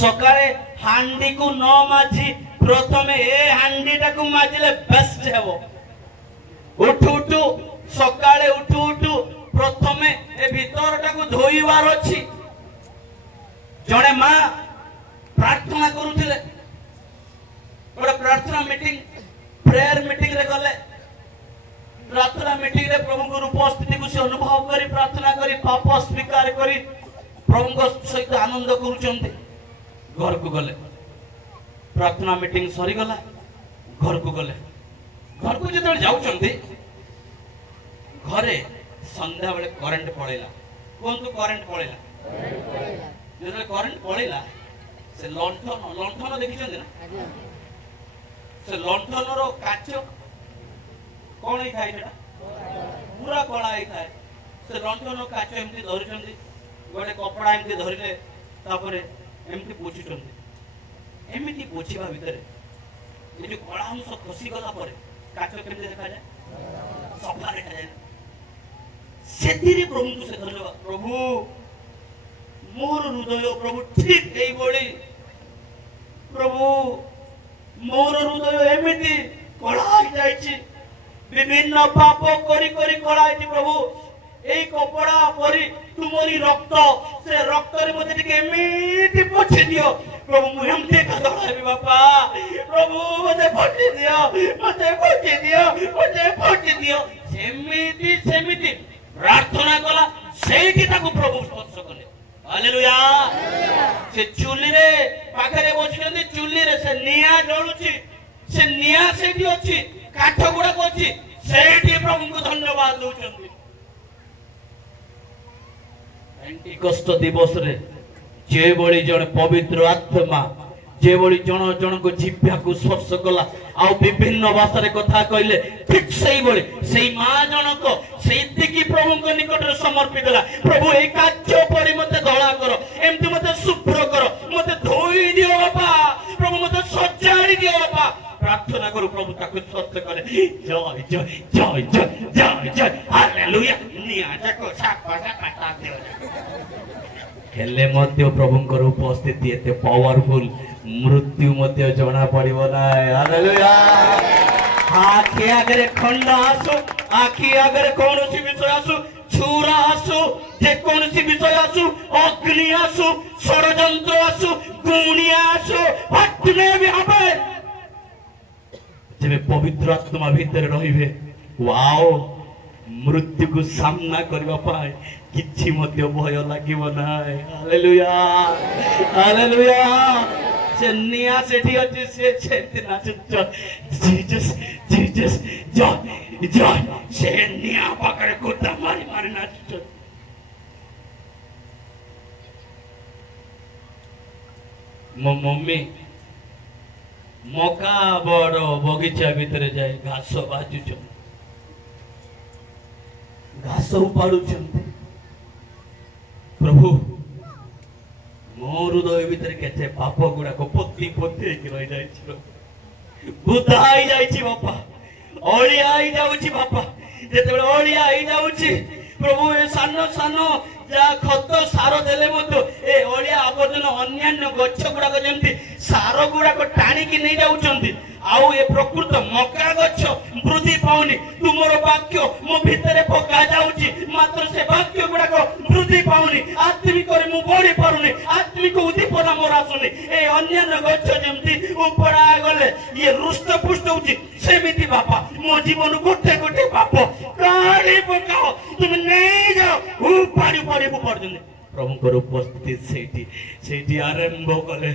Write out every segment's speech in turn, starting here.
सकाळे हांडी को न माजी प्रथमे ए हांडी टाकू माजिले बेस्ट हेबो। उठू उठू सकाळे उठू उठू प्रथमे ए भीतर टाकू धोईवार अछि। जणे मां प्रार्थना करूथिले बड़ा प्रार्थना मीटिंग प्रेयर मीटिंग रे गले प्रार्थना मीटिंग रे प्रभु को उपस्थिति को से अनुभव करी प्रार्थना करी पाप स्वीकार करी प्रभु को सहित आनंद करूचंती। घर को गले प्रार्थना मीटिंग सरी गला घर को गले घर को जते जाउचंती घरे संध्या बेले करंट पळेला कोंतु करंट पळेला जते करंट पळेला से लंठन देखिछन ना से लंठन रो काच कोन ही थाय सेटा पूरा कळा ही थाय से लंठन काच एमती धरिछंती गोटे कपड़ा एमती धरिले तापरे एमती पोछिछंती एमती पोछिबा भितरे ए जो कळा अंश खसी गला परे काच केमती देखा जाय सफा देखा जाय सेतिरे प्रभु को से धरले प्रभु मोर हृदय प्रभु ठीक एई बोली प्रभु मोर हृदय एमिति कळाई जायछि विभिन्न पाप करी करी कळाई प्रभु एई कपड़ा परी तुमरी रक्त से रक्त रे मते टिके एमिति पोछि दियो प्रभु मु एमते कदळाबी बापा प्रभु मते पोछि दियो सेमिति सेमिति प्रार्थना कला सेठी ताको प्रभु स्पर्श कले हालेलुया। से चुली रे पाखरे बसिଛନ୍ତି चुली रे से निया जळुछि से निया सेठी अछि काठ गुडा अछि सेठी प्रभु को धन्यवाद दउଛନ୍ତି। पेंटिकस्ट दिवस रे जे बळी जण पवित्र आत्मा जे बळी जण जण को जिह्वा को स्पर्श कला आ विभिन्न भाषा रे कथा कहले ठीक सही बळी सेई मां जण को सेति की प्रभु को निकट रे समर्पित कला प्रभु ए कार्य परि मते धळा करो एमति मते शुभ्र करो मते धोई दियो बाबा प्रभु मते सजाड़ी दियो बाबा प्रार्थना करू प्रभु ताको स्पर्श करे जय जय जय जय जय जय हालेलुया निया जाको सापा काटा दियो हेले मध्य प्रभुंकर उपस्थिति एते पावरफुल मृत्यु मध्य जना पड़िबो ना हालेलुया। आखि आगे खंड आसु आखि आगे कौन सी विषय आसु छुरा आसु जे कौन सी विषय आसु अग्नि आसु षडयंत्र आसु गुणिया आसु हटने भी हबे जब पवित्र आत्मा भीतर रहिबे वाओ मृत्यु को सामना करबा पाए किछि मध्य भय लागिबो ना हालेलुया हालेलुया। से निया सेठी अछि से सेति नाच जीसस जीसस जय जय से निया पकड़ कुत्ता मारी मारी नाच मो मम्मी मका बड़ बगीचा भीतर जाए घास बाजुछ घास उपाड़ुछंती प्रभु मो हृदय भीतर केते पाप गुडा को पोती पोती के रह जाइछि बुधाई जाइछि बापा ओलिया आई जाउछि बापा जेते बेले ओलिया आई जाउछि प्रभु ए सानो सानो जा खत सार देले मतो ए ओलिया आवर्जन अन्यान्य गच्छ गुडा को जेमति सार गुडा को टाणी की नै जाउछंती आउ ए प्रकृत मका गच्छ वृद्धि पाउनी तुमरो वाक्य मो भीतरे पका जाउछि मात्र से वाक्य गुडा को वृद्धि पाउनी आत्मिक करे मु बढी पारुनी आत्मिक उद्दीपना मोर आसुनी ए अन्यान्य गच्छ जेमति उपड़ा गले ये रुष्ट पुष्ट होछि सेमिति बापा मो जीवन गोटे गोटे पाप काढी पकाओ तुम नै जाओ उपाड़ी पड़ी पड़जने प्रभु को उपस्थिति सेठी सेठी आरंभ कले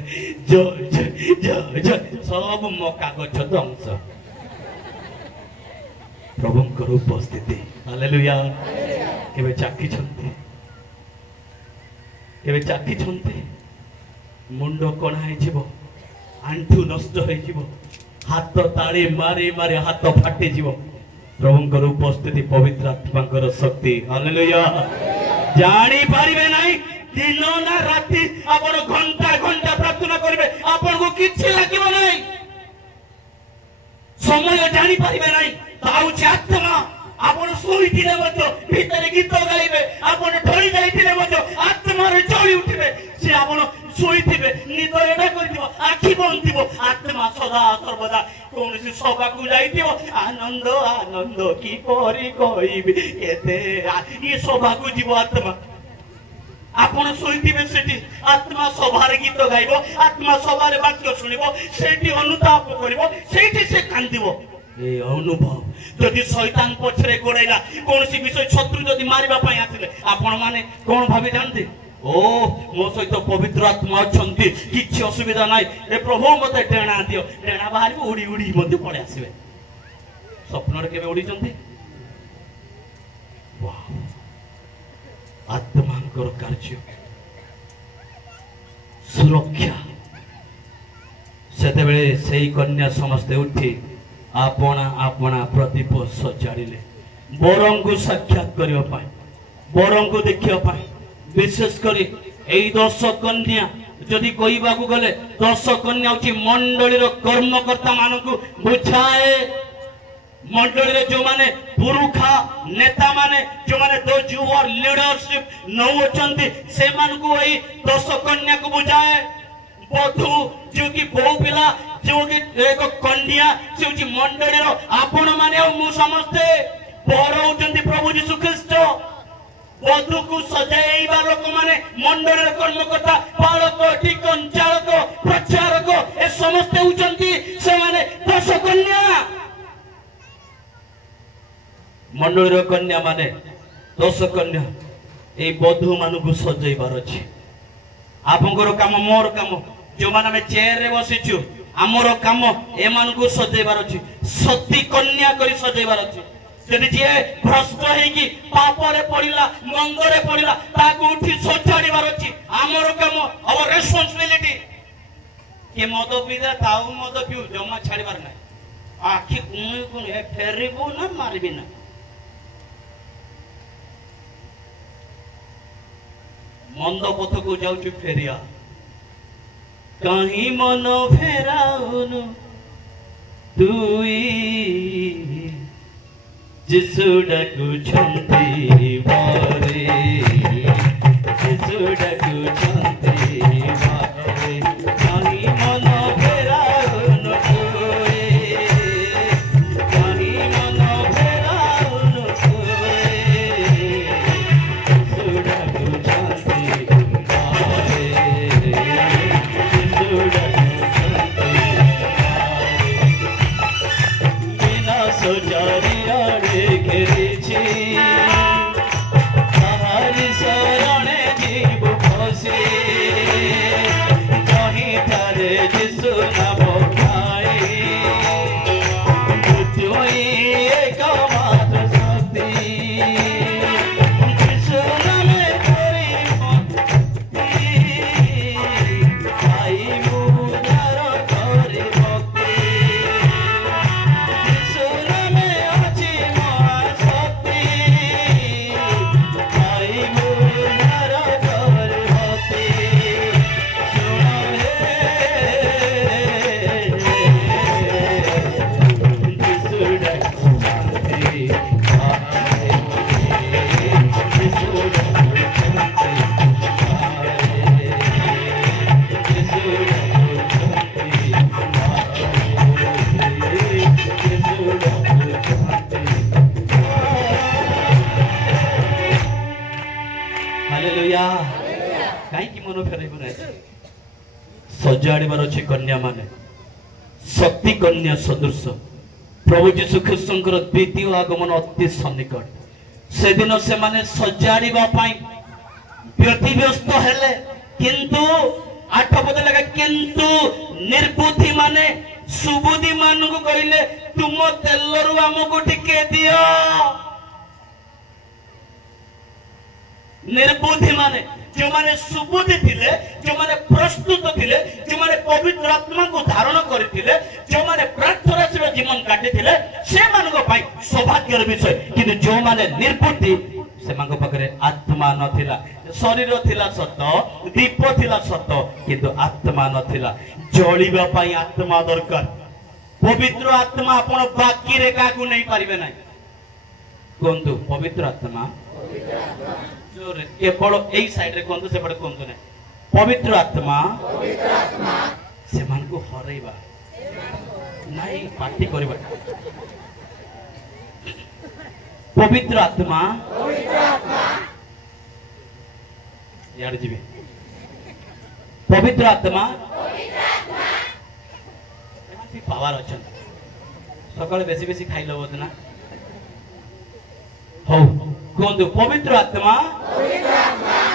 जय जय जय जय सब मका गच्छ ध्वंस प्रभु को उपस्थिति हालेलुया। केबे चाकी छंती मुंड कोणा है जीवो आंठू नष्ट है जीवो हाथ ताली मारी मारी हाथ फाटी जीवो प्रभु को उपस्थिति पवित्र आत्मा को शक्ति हालेलुया। जानी पारिबे नाही दिन ना राति आपण घंटा घंटा प्रार्थना करिवे आपण को किछि लागिबो नाही समय जानी पारिबे नाही ताऊ आत्मा आपण सोई दिले मतो भीतर गीत गाइबे आपण ढोली जाइतिले मतो आत्मा रे चली उठिबे से आपण सोईथिबे निद एडा करथिबो आखि बंदिबो आत्मा सदा सर्वदा कोनसी सभा को जाइथिबो आनंद आनंद की परी कहिबे एते ये सभा को जीव आत्मा आपण सोईथिबे सेठी आत्मा सभार गीत गाइबो आत्मा सभार वाक्य सुनिबो सेठी अनुताप करिबो सेठी से कांदिबो ए अनुभव जदि शैतान पछरे गोड़ैला कोनसी विषय शत्रु जदि मारिबा पई आथिले आपण माने कोन भाबी जानते ओ मो सहित पवित्र आत्मा अछंती किछि असुविधा नाइ ए प्रभु मते टेणा दियो टेणा बाहर उड़ी उड़ी मते पड़े आसीबे स्वप्न रे केबे उड़ी चंती वाह आत्मांकर कार्य सुरक्षा सेतेबेले सेई कन्या समस्ते उठी आपना आपना प्रदीप सजाड़िले बरं को साक्षात करने बरं को देखा विशेष कर 10 कन्या जदि कहवाक गले 10 कन्या हूँ मंडली कर्मकर्ता मान बुझाए मंडली जो माने पुरुखा नेता माने जो माने दो जुवर लीडरशिप नौचंती से मान को 10 कन्या को बुझाए बधु जो कि बहु पिला जो कि एक कन्या से हूँ मंडली आपण माने मु समस्ते बर होचंती प्रभु यीशु ख्रीष्ट बधु को सजाइबा लोक माने मंडली कर्मकर्ता पालक टिकन चालक प्रचारक ए समस्ते होचंती से माने 10 कन्या मंडली कन्या माने 10 कन्या ए बधु मान को सजाइबार अछि आपनकर काम मोर काम जो माने में चेयर रे बसिछु आमर काम एमान को सजेबार अछि सती कन्या करी सजेबार अछि जदि जे भ्रष्ट है कि पाप रे पड़िला मंग रे पड़िला ताको उठी सजाड़ीबार अछि आमर काम आवर रिस्पांसिबिलिटी के मद पीदा ताऊ मद पिउ जमा छाड़ीबार नै आखि कुन कुन ए फेरिबो ना मारबी ना मंद पथ को जाउछु फेरिया कहीं मन फेराउनु तुई जिसु डकु छंती बारे जिसु डकु छंती बारे कहीं मन फेराउनु तुई कहीं मन फेराउनु तुई जिसु डकु छंती बारे सजाड़ीबार अच्छे कन्या माने शक्ति कन्या सदृश प्रभु यीशु ख्रीष्टर द्वितीय आगमन अति सन्निकट से दिन से माने सजाड़ीबा पाई व्यतिव्यस्त हेले किंतु 8 पद लगा किंतु निर्बुद्धि माने सुबुद्धि मान को कहले तुम तेलरु हमको टिके दियो निर्बुद्धि माने जो माने सुबुद्धि थिले जो माने प्रस्तुत थिले जो माने पवित्र आत्मा को धारण करथिले जो माने प्रार्थना से जीवन काटी थिले से मान को पाई सौभाग्यर विषय किंतु जो माने निर्बुद्धि से मान को पकरे आत्मा नथिला शरीर थिला सत दीप थिला सत किंतु आत्मा नथिला जळीबा पाई आत्मा दरकार पवित्र आत्मा आपण बाकी रे काकू नहीं पारिबे नाही कोंतु पवित्र आत्मा जोरे केवल एई साइड रे कोंतु से पड़े कोंतु ने पवित्र आत्मा से मन को हरैबा नहीं पार्टी करबा पवित्र आत्मा यार जीवे पवित्र आत्मा पावर अच्छा सकाल बेसी बेसी खाई लो ना हो कहतु पवित्र आत्मा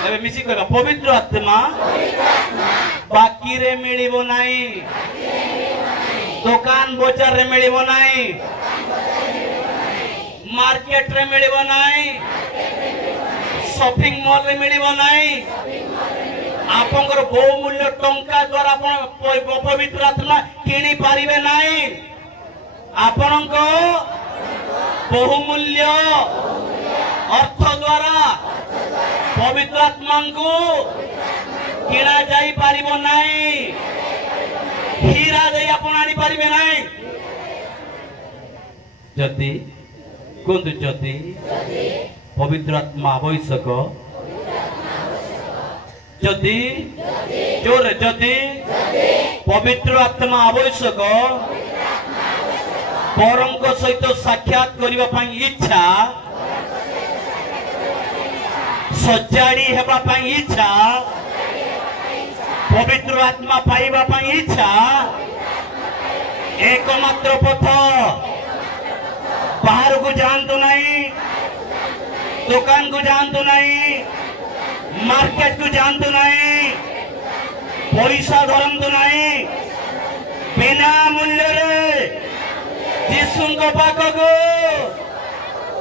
एबे मिसी कहबा पवित्र आत्मा बाकी रे मिलिबो नाही दुकान बजार रे मिलिबो नाही मार्केट रे मिलिबो नाही शॉपिंग मॉल रे मिलिबो नाही आपनकर बहुमूल्य टंका द्वारा आपण पवित्र आत्मा किनी पारिबे नाही आपनको बहुमूल्य अर्थ द्वारा पवित्र आत्मा को किना जाई पारिबो नाही हीरा दे आपण आनी पारिबे नाही जति कोंतु जति पवित्र आत्मा आवश्यक जदि जोरे जदि पवित्र आत्मा आवश्यक परम सहित साक्षात करबा पई इच्छा सजाड़ी हेबा पई इच्छा पवित्र आत्मा पाइबा पई इच्छा एकमात्र पथ बाहर को जानतो नहीं दुकान को जानतो नहीं मार्केट को जानतो नहीं पैसा धरंतो नहीं बिना मूल्य रे यीशु को पाक को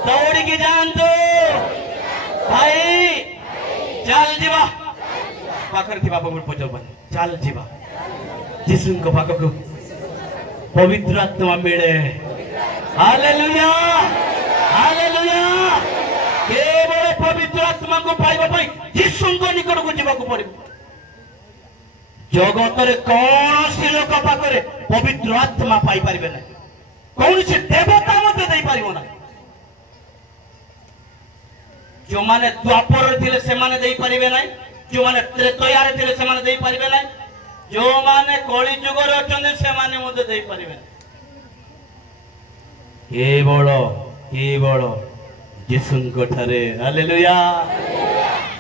दौड़ी की जानतो भाई चल जीवा पाखर थी बाबा पचर बन चल जीवा यीशु को पाक को पवित्र आत्मा मिले हालेलुया हालेलुया केवल पवित्र आत्मा को पाइबा पई यीशु को निकट को जीवा को पड़िबो जगत रे कौन सी लोक पाखरे पवित्र आत्मा पाई परिबे ना कौन सी देवता मते दे परिबो ना जो माने द्वापर रे थिले से माने देई परिबे ना जो माने त्रेतया रे थिले से माने देई परिबे ना जो माने कली युग रे अछन से माने मते देई परिबे केवल केवल यीशु को ठारे हालेलुया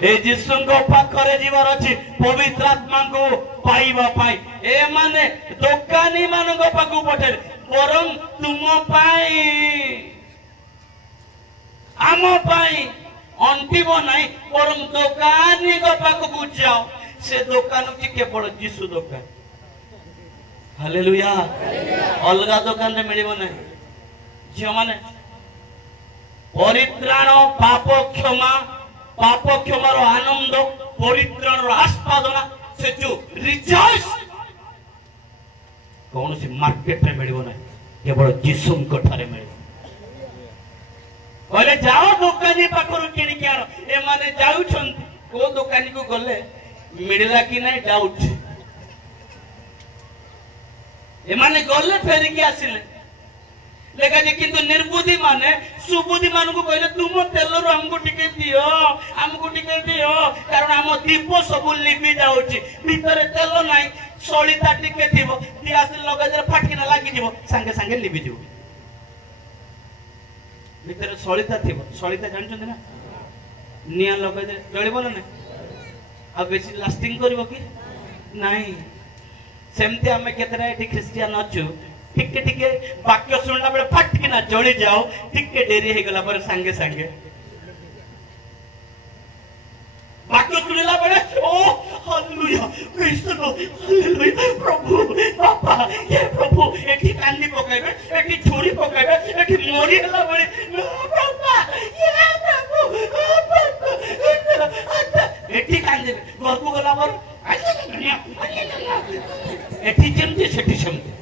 ए यीशु को पाखरे जीवर अछि पवित्र आत्मा को पाइबा पाई ए माने दुकानी मान को पाकु पठे परम तुम पाई आम पाई अंतिम नहीं परम दुकानी को पाकु जाओ से दुकान की केवल यीशु दुकान हालेलुया अलगा दुकान रे मिलिबो नहीं जे माने परित्राण पाप क्षमार आनंद परित्राण आस्वादना से जो रिजॉइस कौन सी मार्केट में मिलिबो ना केवल यीशु को ठारे मिलिबो कहले जाओ दुकानी पाखरु किनि के आरो ए माने जाउ छन को दुकानी को गले मिलला कि नहीं डाउट ए माने गले फेरी के आसिले लेकिन जे किंतु निर्बुद्धि माने सुबुद्धि मान को कहले तुम तेल रो हमको टिके दियो कारण हम दीप सब लिबि जाउची भीतर तेल नाही सळीता टिके थिबो दियास लगा जे फाटकिना लागि जिवो संगे संगे लिबि जिवो भीतर सळीता थिबो सळीता जानछन ना निया लगा जे जळिबो ना आ बेसी लास्टिंग करबो कि नाही सेमते हमें केतरा एठी क्रिश्चियन अछु टिके टिके वाक्य सुनला बेले फटकिना जळी जाओ टिके देरी हे गला पर संगे संगे वाक्य सुनला बेले ओ हालेलुया क्रिस्तनो हालेलुया प्रभु बापा ये प्रभु एठी कांदी पकाइबे एठी छोरी पकाइबे एठी मोरी हला बेले बापा ये प्रभु एठी कांदी घर को गला पर एठी जेमते सेठी सेमते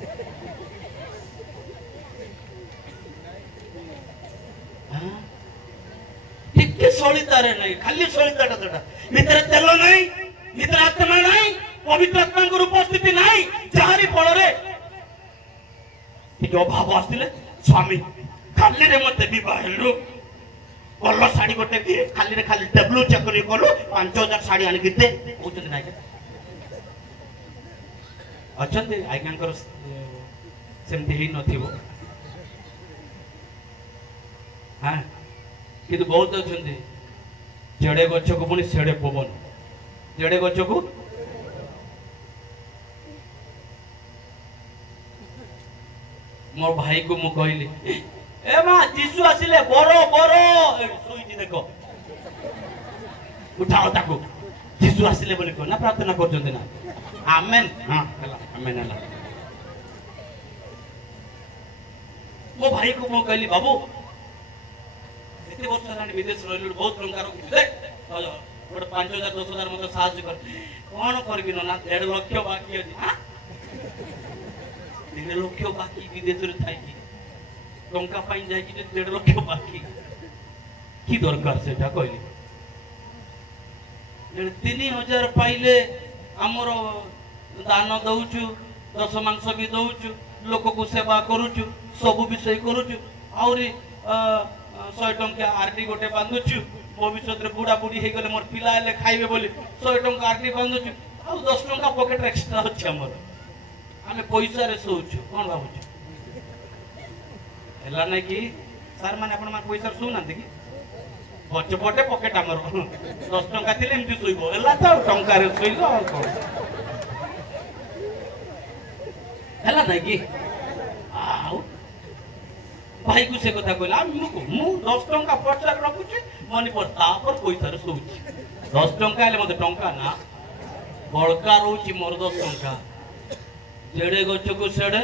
टिके सळीतारे नहीं खाली सळीताटा तटा भीतर तेल नहीं भीतर आत्मा नहीं पवित्र आत्मा को उपस्थिति नहीं जारी फल रे टिके अभाव आसिले स्वामी खाली रे मते विवाह हेलु कलर शाढ़ी गोटे खाली खाली टेबल चेक कलु 5000 शाढ़ी आनिक दे कहते ना अच्छा आज्ञा सेमती ही नथिबो हाँ कि बहुत अच्छा जेड़े गछ को पुणी सेड़े पवन जेड़े गछ को मोर भाई को मु कहली ए मां जीसु आसिले बरो बरो सोईची देखो उठाओ ताको जीसु आसिले बोली को ना प्रार्थना करजंती ना आमेन हां हला आमेन हला मो भाई को मु कहली बाबू एते वर्ष हेलानी विदेश रहिलु बहुत टंकार गोटे 5000 10,000 मत साहाय्य कर कौन करबी ना 1.5 लाख बाकी अछि हां 1.5 लाख बाकी विदेश रे थाई कि टंका पाई जाय कि 1.5 लाख बाकी की दरकार सेटा कहली 3000 पाइले हमर दान दउचु दस मांस भी दउचु लोक को सेवा करूचु सब विषय करूचु आउरी 100 टंका आरडी गोटे बांधुचु भविष्य रे बुढ़ा बुढ़ी हे गले मोर पिला ले खाइबे बोली 100 टंका आरडी बांधुचु आ 10 टंका पॉकेट एक्स्ट्रा अछि हमर आमे पैसा रे सोचु कोन भाबुचु हला नै कि सर माने अपन मा पैसा सोना देखि बचपटे पॉकेट हमर 10 टंका थिले एमति सोइबो हला त टंका रे सोइलो हला नै कि आउ भाई को से कथा कहला मु 10 टंका पर्चा रखुची मनी पर तापर पैसा रे सोउची 10 टंका हेले मते टंका ना बळका रहउची मोर 10 टंका जेड़े गछ को सेड़े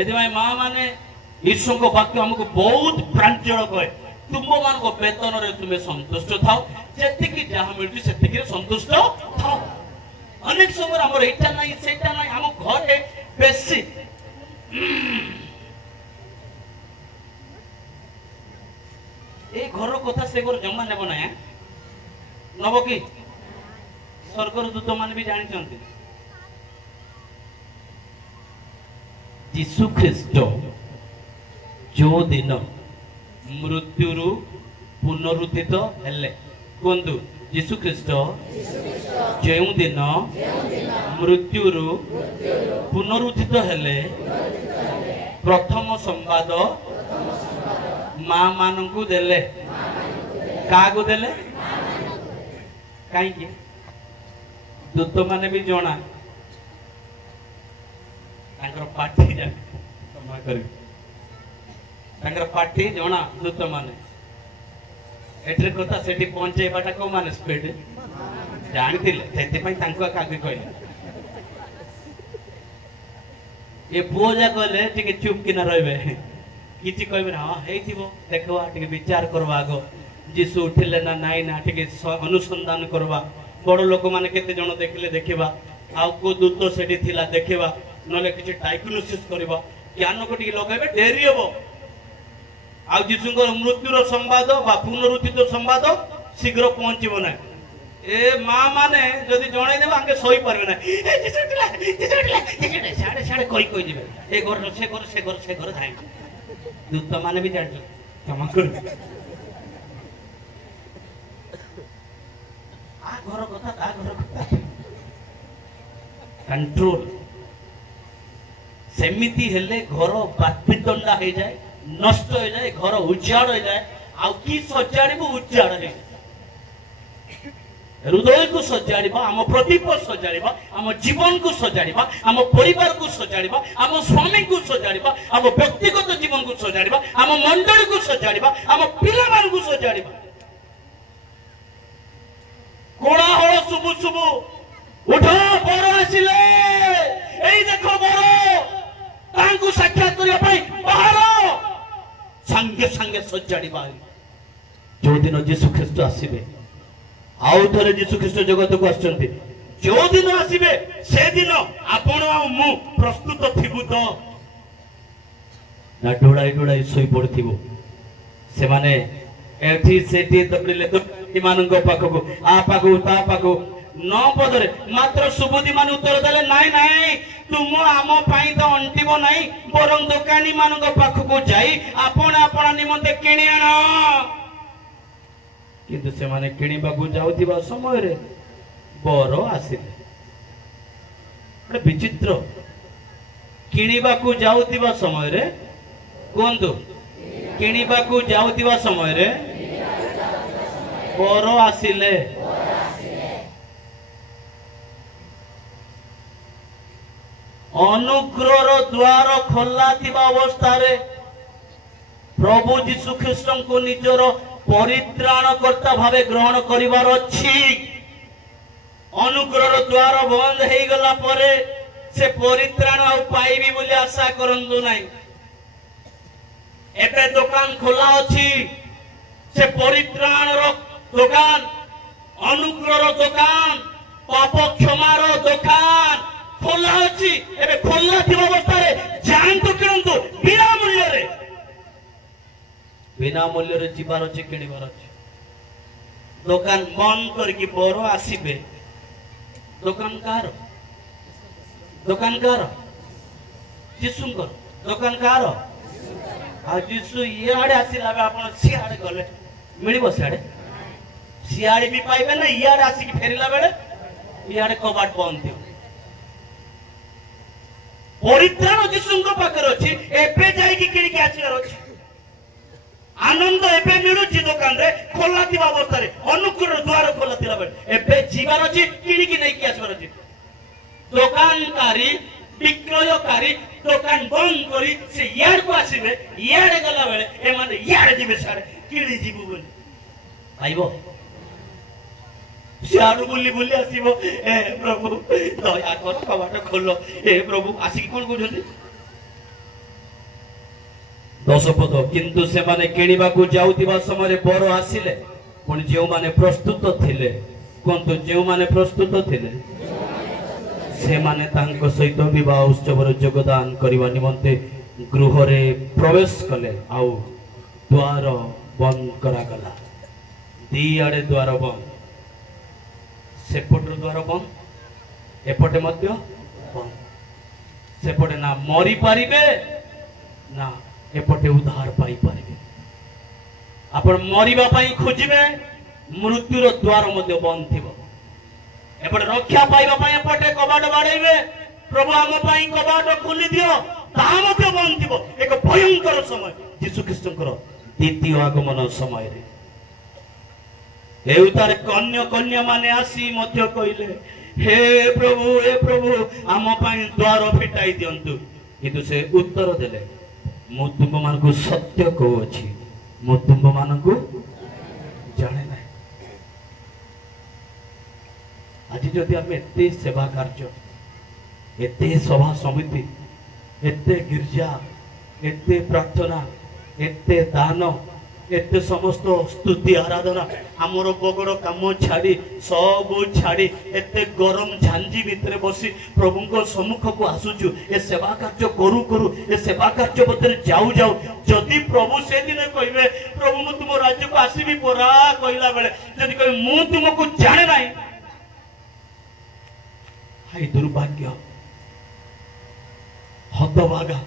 एदि भाई मां माने ईश्वर को वाक्य हमको बहुत प्रांजल कहे तुम मान को वेतन रे तुमे संतुष्ट थाओ जेतिकी जहा मिलची सेतिकी संतुष्ट थाओ अनेक समय हमर एटा नाही सेटा नाही हम घरे बेसी ए घर कथा से घर जमा नेब ना नब कि स्वर्गर दूत मान भी जानी चंती यीशु ख्रीस्ट जो दिन मृत्यु पुनरुत्थित हेले कोंदु यीशु ख्रीस्ट जो दिन मृत्यु पुनरुत्थित हेले प्रथम संवाद मां मानकु देले कागु देले काई कि दूत माने भी जोना तांकर पाठी जाने क्षमा करी तांकर पाठी जोना दूत माने एट्रे कथा सेठी पहुंचे बाटा को माने स्पीड जानथिले सेति पई तांको कागे कहले ए पूजा कहले टिके चुप किना रहबे किछि कहबे ना हेइथिबो देखवा टिके विचार करबा आगो जीसु उठिले ना नाइ ना टिके अनुसंधान करबा बड़ लोक माने केते जण देखिले देखिबा आ को दूत सेठी थिला देखिबा नले किछि डायग्नोसिस करबा ज्ञान को टिके लगाइबे डेरी होबो आ जीसु को मृत्युर संवाद बा पुनरुत्थित संवाद शीघ्र पहुंचबो ना ए मां माने जदी जणाई देबा आके सही परबे ना ए जीसु उठिला साडे साडे कोई दिबे ए घर से घर थाई दूत माने भी जान क्षमा कर आ घर कथा कंट्रोल सेमिति हेले घर बातपितंडा हे जाए नष्ट हो जाए घर उजाड़ हो जाए आ की सजाड़िबो उजाड़ हे हृदय को सजाड़िबा आम प्रदीप सजाड़िबा आम जीवन को सजाड़िबा आम परिवार को सजाड़िबा आम स्वामी को सजाड़िबा आम व्यक्तिगत जीवन को सजाड़िबा आम मंडली को सजाड़िबा आम पिला मान को सजाड़िबा कोलाहल सुबु सुबु उठो बर आसिले एई देखो बर तांकु साक्षात करिया पई बाहर संगे संगे सजाड़िबा जो दिन यीशु ख्रीष्ट आसीबे आउ थरे यीशु ख्रीष्ट जगत को आछंती जो दिन आसीबे से दिन आपण आ मु प्रस्तुत थिबु तो ना डोड़ाई सोई पड़थिबो से माने एठी सेठी दबड़िले दबड़ी मानंग पाखको आ पाखो ता पाखो न पदरे मात्र सुबुदी मान उत्तर देले नाई नाई तुम आम पाई तो अंटिबो नाई बरं दुकानी मानंग पाखको जाई आपण आपण निमंते किणी आनो किंतु से माने किणिबा को जाउथिबा समय रे बर आसिले बड़े विचित्र किणिबा को जाउथिबा समय रे कोंदु किणिबा को जाउथिबा समय रे बर आसिले अनुग्रह द्वार खोला थिबा अवस्था रे प्रभु जीशु ख्रीष्ट को निजर परित्राणकर्ता भावे ग्रहण करिवार अछि। अनुग्रह द्वार बंद हे गला परे से परित्राण आ पाइबी बोली आशा करंतु नाही। एबे दुकान खोला अछि से परित्राण रो दुकान अनुग्रह दुकान पाप क्षमार दुकान खोला अछि। एबे खोला थिबा अवस्था रे जानतु किरंतु बिना मूल्य रे जीवार अछि किनिबार अछि। दुकान बंद करके बर आसीबे दुकान कार जीशुंकर दुकान कार आ जीशु इयाडे आसिला बे आपण सियाडे गले मिलिबो सियाडे भी पाइबे ना इयाडे आसी कि फेरिला बेले इयाडे कबाट बंद थियो। परित्राण जीशुंकर पाकर अछि एबे जाई कि किनि के आसीर अछि। आनंद एबे मिलुची दुकान रे खोला थिबा अवस्था रे अनुग्रह द्वार खोला थिला बेले एबे जीवार अछि किनि कि नै कि आसीर अछि। दुकानकारी विक्रयकारी दुकान बंद करी से यार को आसीबे यार गला बेले ए माने यार जिबे साडे किनि जीवु बोली आइबो सियाडु बुली बुली आसीबो। ए प्रभु दया कर कबाट खोलो ए प्रभु आसी कोन कहउछन्ती 10 पद किंतु से माने किनिबा को जाउतिबा समय बर आसिले पुणी जे माने प्रस्तुत थिले कोंतु जे माने प्रस्तुत थिले से माने तांको सहित विवाह उत्सव रे योगदान करबा निमंते गृह रे प्रवेश कले आउ द्वार बंद करा गला। दी आडे द्वार बंद सेपट द्वार बंद एपटे मध्य बंद सेपटे ना मरी पारिबे ना एपटे उद्धार पाई पारिबे। आपण मरिबा पई खोजिबे मृत्युर द्वार मध्य बंद थिबो एपटे रक्षा पाइबा पई एपटे कबाट बाडैबे प्रभु आम पई कबाट खोली दियो ता मध्य बंद थिबो। एक भयंकर समय यीशु ख्रीष्टकर द्वितीय आगमन समय रे एउतारे कन्या माने आसी मध्य कइले हे प्रभु आम पई द्वार फिटाई दियंतु किंतु से उत्तर देले मु तुम मान को सत्य कहू अछि मु तुम मान को जाने ना। आज जदि आम एते सेवा कार्य एते सभा समिति एते गिरजा एते प्रार्थना एते दान एते समस्त स्तुति आराधना आमर बगड़ काम छाड़ी सब छाड़ी एते गरम झांझी भितर बसी प्रभु को सम्मुख को आसुचु ए सेवा कार्य करू करू ए सेवा कार्य बदले जाऊ जाऊ जदि प्रभु से दिन कहबे प्रभु मु तुम राज्य को आसीबी परा कहला बेले जदि कह मु तुमको जाने नाही हाय दुर्भाग्य हतभागा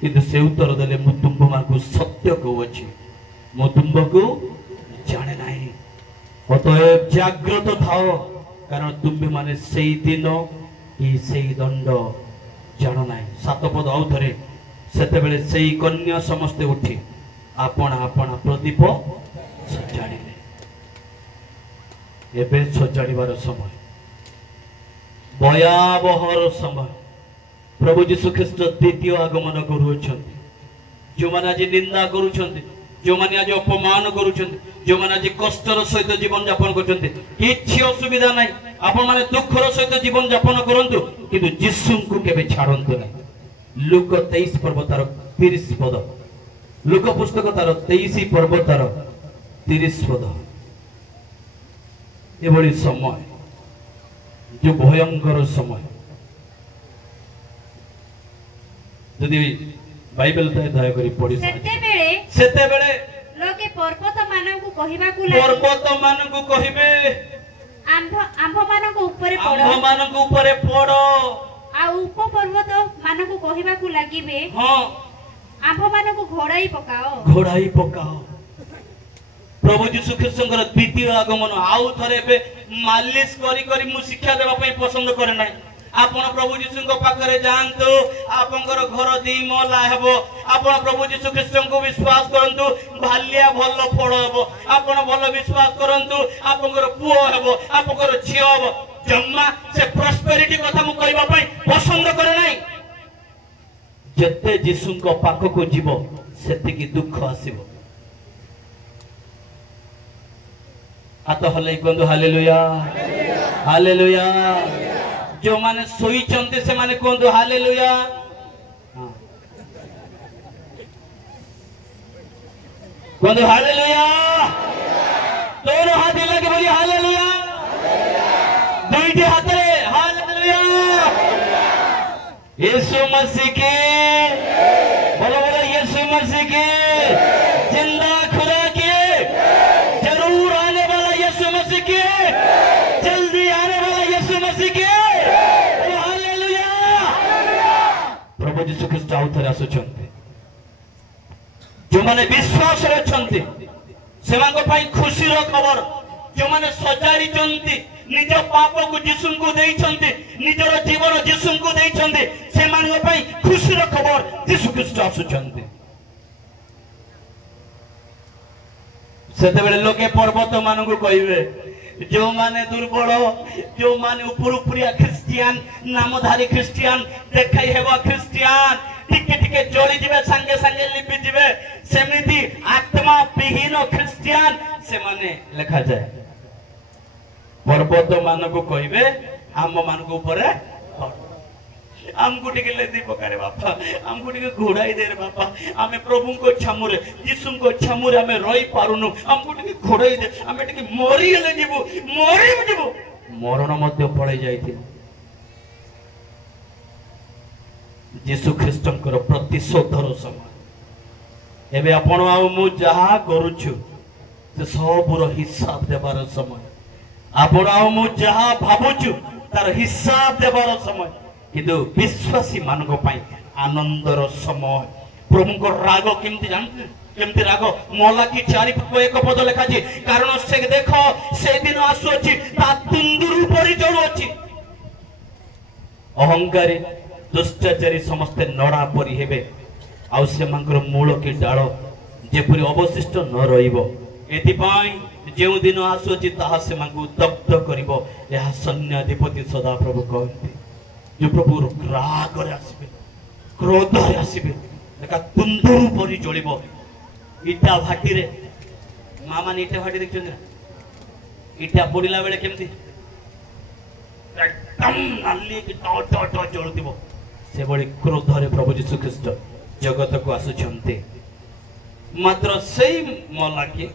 किंतु से उत्तर देले मु तुम को सत्य कहू अछि मु तुमको जाने नाही। अतएव जागृत थाओ कारण तुम्हें माने सेई दिन कि सेई दंड जानो नाही। 7 पद आउ थरे सेते बेले सेई कन्या समस्त उठी आपण आपण प्रदीप सजाड़िले। एबे सजाड़िबार समय भयावहर समय प्रभु जीशु ख्रीष्ट द्वितीय आगमन करूछंती। जो माने आज निंदा करूछंती जो माने आज अपमान करूछंती जो माने आज कष्टर सहित जीवन यापन करछंती किछि असुविधा नाही आपण माने दुखर सहित जीवन यापन करंतु किंतु जीशु को केबे छाड़ंतु नाही। लूक 23 पर्व तार 30 पद लूक पुस्तक तार 23 पर्व तार 30 पद एभली समय जो भयंकर समय यदि बाइबल तो दया करी पढ़ी सेते बेले लोके पर्वत मानकु कहिबाकू लागि पर्वत मानकु कहिबे आंभ मानकु ऊपरे पड़ो आ उप पर्वत मानकु कहिबाकू लागिबे हां आंभ मानकु घोड़ाई पकाओ प्रभु जीशु ख्रीष्टर द्वितीय आगमन आउ थे मालिश करी मु शिक्षा देवाई पसंद करे ना आपण प्रभु जीशु पाखे जातु आपंकर घर दी मला हेब आपण प्रभु जीशु ख्रीष्ट को विश्वास करंतु भालिया भल फल हेब आपण भल विश्वास करंतु आपंकर पुओ हेब आपंकर झियो हेब जम्मा से प्रॉस्पेरिटी कथा मु कहबा पई पसंद करे नाही जते जीशु को पाख को जीव सेति की दुख आसीबो हाथ हलै कहंदु हालेलुया हालेलुया जो माने सोई चंते से माने कहंदु हालेलुया कहंदु हालेलुया दोनों हाथ लगे बोली हालेलुया दुईटे हाथ रे हालेलुया यीशु मसीह के बोलो बोलो यीशु मसीह के जिंदा खुदा के जरूर आने वाला यीशु मसीह के जल्दी आने वाला यीशु मसीह के हालेलुया प्रभु यीशु ख्रीष्ट आउथरे आसुचंते जो माने विश्वास रे छंती सेमांको पाई खुशी रो खबर जो माने सजाड़ी चंती निज पाप को जीशु को देई छंती निजर जीवन जीशु को देई छंती सेमांको पाई खुशी रो खबर यीशु ख्रीष्ट आसुचंती सेते बेले लोके पर्वत मान को कहिबे जो माने दुर्बल जो माने उपरुपुरिया ख्रिस्टियन नामधारी ख्रिस्टियन देखाई हेबा ख्रिस्टियन टिके टिके जळी जिवे संगे संगे लिपि जिवे सेमिति आत्मा विहीन ख्रिस्टियन से माने लिखा जाए पर्वत मान को कहिबे हम मान को ऊपर हमको टिके लेदी पकारे बापा हमको टिके घोड़ाई दे रे बापा हमें प्रभु को छमुरे यीशु को छमुरे हमें रही पारुनु हमको टिके घोड़ाई दे हमें टिके मरी गेले जीवो मरण मध्य पड़े जाइथिल यीशु ख्रीष्टंकर प्रतिशोधर समय एबे आपण आ मु जहा करूछु से सबुर हिसाब देबार समय आपण आ मु जहा भाबुछु तार हिसाब देबार समय किंतु विश्वासी मानक पाई आनंदर समय प्रभु को राग केमती जानते केमती राग मलाकी 4:1 पद लिखा छी कारण से देखो से दिन आसु अछि ता तुंदुरु परि जळु अछि अहंकारी दुष्टाचारी समस्त नड़ा परि हेबे आ से मांकर मूल की डाल जेपरि अवशिष्ट न रहिबो एति पाई जेउ दिन आसु अछि ताहा से मांकु दग्ध करिवो यह सैन्याधिपति सदा प्रभु कहते जो प्रभु राग रे आसीबे क्रोध रे आसीबे एका तुंदुरु परि जळिबो इटा भाटी रे मामा ने इटा भाटी देखछन ना इटा पडिला बेले केमती एकदम नाली की टो टो टो जळुतिबो से बड़ी क्रोध रे प्रभु यीशु ख्रीष्ट जगत को आसुछन्ते मात्र सेई मलाकी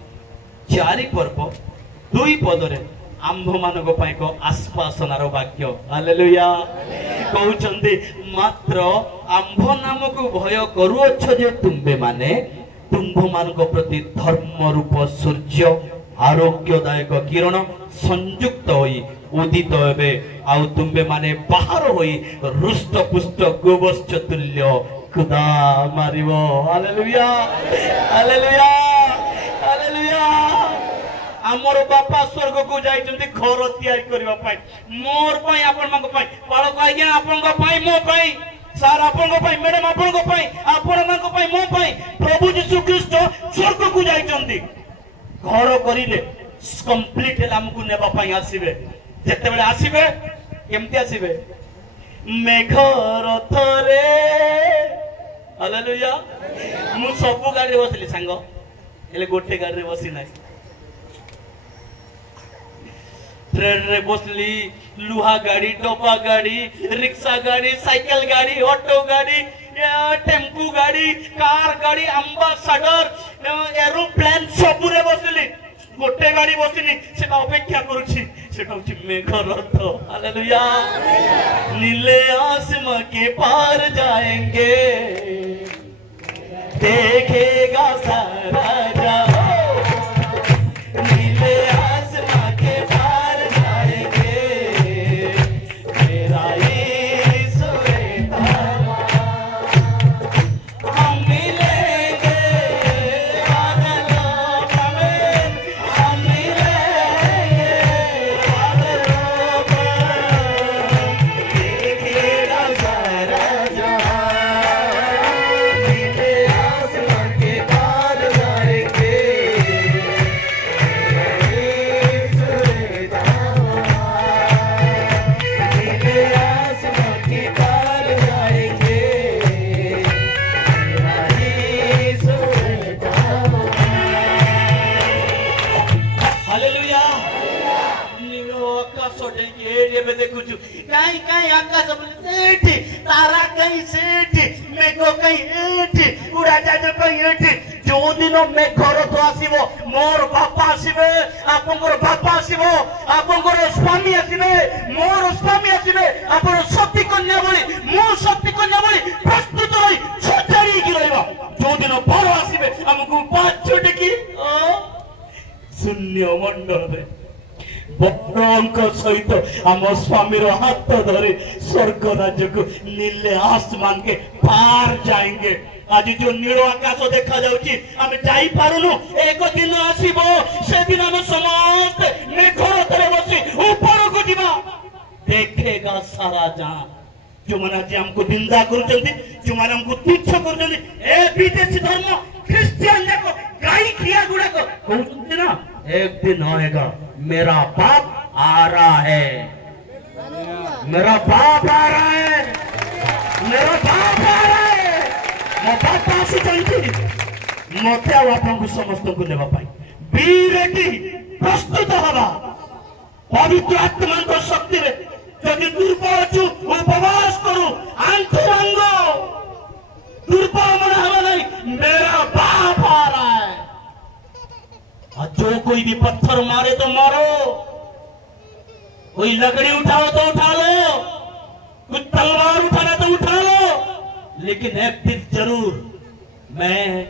4 पर्व 2 पद रे आंभ मानक पाई को आश्वासनार वाक्य हालेलुया कहउछन्ते मात्र आंभ नाम को भय करूअछ जे तुंबे माने तुंभ मानक प्रति धर्म रूप सूर्य आरोग्यदायक किरण संयुक्त होई उदित हेबे आउ तुंबे माने बाहर होई रुष्ट पुष्ट गोवश्च तुल्य खुदा मारिबो हालेलुया हालेलुया हालेलुया आमर बापा स्वर्ग को जाइछन्ति घर तैयार करबा पाई मोर पाई आपन मांग पाई बालक आज्ञा आपन को पाई मो पाई सार आपन को पाई मैडम आपन को पाई आपन मांग पाई मो पाई प्रभु यीशु ख्रीष्ट स्वर्ग को जाइछन्ति घर करिले कंप्लीट हमकु नेबा पाई आसीबे जेते बेले आसीबे केमती आसीबे मेघ रथ रे हालेलुया मु सब गाड़ी बसली सांग एले गोटे गाड़ी रे बसी नाही ट्रेन रे बसली लुहा गाड़ी डब्बा गाड़ी रिक्शा गाड़ी साइकिल गाड़ी ऑटो गाड़ी टेम्पू गाड़ी कार गाड़ी एम्बासाडर एरोप्लेन सब रे बसली गोटे गाड़ी बसनी सेटा अपेक्षा करूची सेटा होची मेघ रथ हालेलुया नीले आसमां के पार जाएंगे देखेगा सारा जहां नीले आसमां के पार जाएंगे मेरा यीशु हम मिलेंगे बादलों में आकाश डेकी एबे देखुछु काई काई आकाश सेठी तारा काई सेठी मेघ काई एठी उड़ाजाज काई एठी जो दिन मेघर तो आसीबो मोर बापा आसीबे आपनकर बापा आसीबो आपनकर स्वामी आसीबे मोर स्वामी आसीबे आपन सती कन्या बोली मो सती कन्या बोली प्रस्तुत रही सजारी की रहबो जो दिन बर आसीबे हमकु पांच छोटे शून्य मंडल बड़ों सहित आम स्वामी हाथ धरे स्वर्ग राज्य को नीले आसमान के पार जाएंगे। आज जो नील आकाश देखा जाउची आमे जाई पारुनु एक दिन आसीबो से दिन हम समस्त मेघर तले बसी ऊपर को जीवा देखेगा सारा जहां। जो माने आज हमको निंदा करचंती जो माने हमको तुच्छ करचंती ए विदेशी धर्म क्रिश्चियन देखो गाई खिया गुड़ा को कहउचंती ना एक दिन होएगा मेरा बाप आ रहा है मेरा बाप आ रहा है मेरा बाप आ रहा है मो बाप आसी चलती मते आपन समस्त को देबा पाई बी रेडी प्रस्तुत हवा पवित्र आत्मा को शक्ति रे जदि दुर्बल छु उपवास करू आंतरंग दुर्बल मन हवा नहीं मेरा बाप आ रहा है। और जो कोई भी पत्थर मारे तो मारो कोई लकड़ी उठाओ तो उठा लो कुछ तलवार उठाना तो उठा लो लेकिन एक दिन जरूर मैं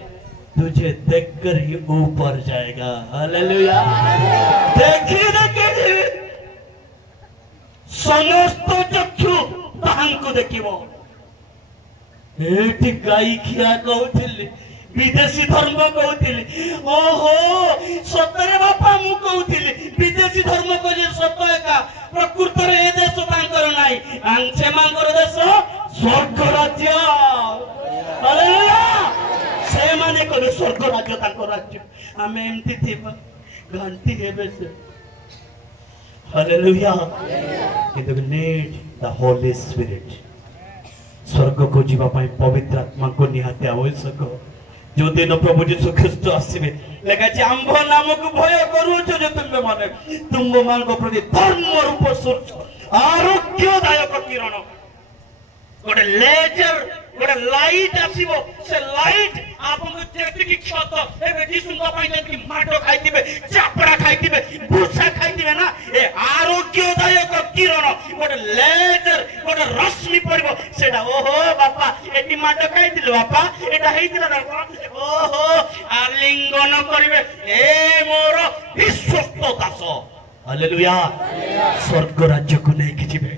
तुझे देखकर ही ऊपर जाएगा। हालेलुया देखिए देखिए समस्त चक्षु ताहांको देखिबो एठी गाई खिया कहउथिली विदेशी धर्म कहउथिली ओहो सतरे बापा मु कहउथिली विदेशी धर्म कहले सत एका प्रकृत रे ए देश तांकर नाही आंचे मांकर देश स्वर्ग राज्य। हालेलुया से माने कहले स्वर्ग राज्य तांकर राज्य आमे एमती थिबा घंटी हेबे से। हालेलुया किंतु नीड द होली स्पिरिट स्वर्ग को जीवा पाई पवित्र आत्मा को निहाते आवश्यक। जो दिन प्रभु यीशु ख्रीष्ट आसीबे लेखा जे आंभ नामक भय करूछ जे तुम माने तुम मान को प्रति धर्म रूप सूर्य आरोग्यदायक किरण गोटे लेजर गोटे लाइट आसीबो से लाइट आपन जेतिकी क्षत एबे यीशु को पाई जेतिकी माटो खाइतिबे चापड़ा खाइतिबे भूसा खाइतिबे ना ए आरोग्यदायक किरण गोटे लेजर गोटे रश्मि पड़िबो सेडा ओहो बापा एटी माटो खाइतिले बापा एटा हेइतिला ना ओहो आलिंगन करिवे ए मोर विश्वस्त दास। हालेलुया स्वर्ग राज्य को नहीं कि जीवे